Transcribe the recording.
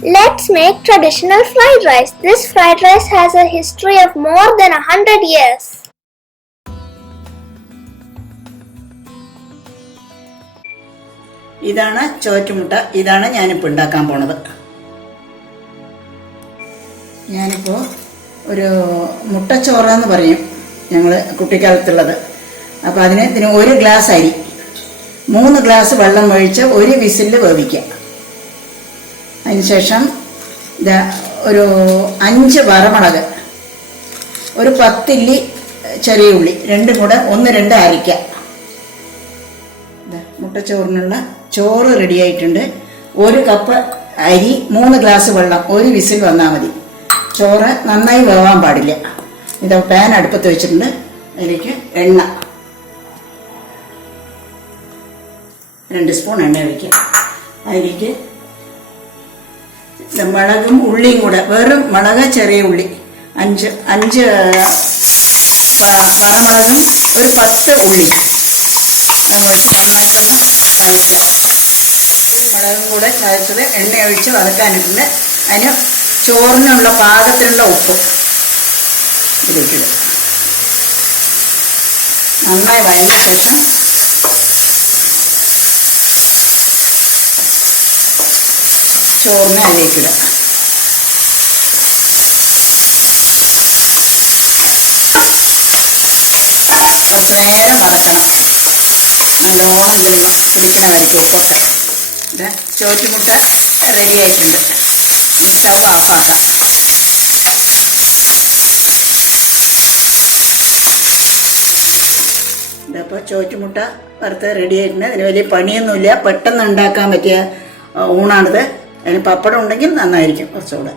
Let's make traditional fried rice. This fried rice has a history of more than 100 years. ഇതാണ് ചോറ്റുമുട്ട. ഇതാണ് ഞാനിപ്പോൾ ഉണ്ടാക്കാൻ പോണത്. ഞാനിപ്പോൾ ഒരു മുട്ടച്ചോറ് എന്ന് പറയും ഞങ്ങൾ കുട്ടിക്കാലത്തുള്ളത്. അപ്പോൾ ഇതിന് 1 ഗ്ലാസ് അരി 3 ഗ്ലാസ് വെള്ളം ഒഴിച്ച് 1 വിസിൽ വേവിക്കുക. അതിനുശേഷം ഒരു 5 വറമുളക്, ഒരു 10 ഇല്ലി ചെറിയ ഉള്ളി, രണ്ടും കൂടെ 1-2 അരയ്ക്കുക. മുട്ടച്ചോറിനുള്ള ചോറ് റെഡി ആയിട്ടുണ്ട്. 1 കപ്പ് അരി, 3 ഗ്ലാസ് വെള്ളം, 1 വിസിൽ വന്നാൽ മതി. ചോറ് നന്നായി വേവാൻ പാടില്ല. പാൻ അടുപ്പത്ത് വെച്ചിട്ടുണ്ട്. അതിലേക്ക് എണ്ണ 2 സ്പൂൺ എണ്ണ ഒഴിക്കുക. അതിലേക്ക് മുളകും ഉള്ളിയും കൂടെ, വെറും മുളക്, ചെറിയ ഉള്ളി 5 വറമുളകും ഒരു 10 ഉള്ളി നന്നായിട്ടൊന്ന് വഴറ്റുക. മുളകും കൂടെ ചതച്ചത് എണ്ണ ഒഴിച്ച് വതക്കാനിട്ടുണ്ട്. അതിന് ചോറിനുള്ള പാകത്തിനുള്ള ഉപ്പ് ഇതിലേക്കിടുക. നന്നായി വഴഞ്ഞ ശേഷം ചോറിനെ അതിലേക്കിടുക. കുറച്ച് നേരം വറക്കണം. നല്ലോണം ഇതിന് പിടിക്കണ വരയ്ക്കും ഉപ്പൊക്കെ. ചോറ്റുമുട്ട റെഡി ആയിട്ടുണ്ട്. സ്റ്റവ് ഓഫാക്കാം. ഇതപ്പോൾ ചോറ്റുമുട്ട വറുത്ത് റെഡി ആയിട്ടുണ്ട്. അതിന് വലിയ പണിയൊന്നുമില്ല, പെട്ടെന്ന് ഉണ്ടാക്കാൻ പറ്റിയ ഊണാണിത്. അതിന് പപ്പടം ഉണ്ടെങ്കിൽ നന്നായിരിക്കും കുറച്ചുകൂടെ.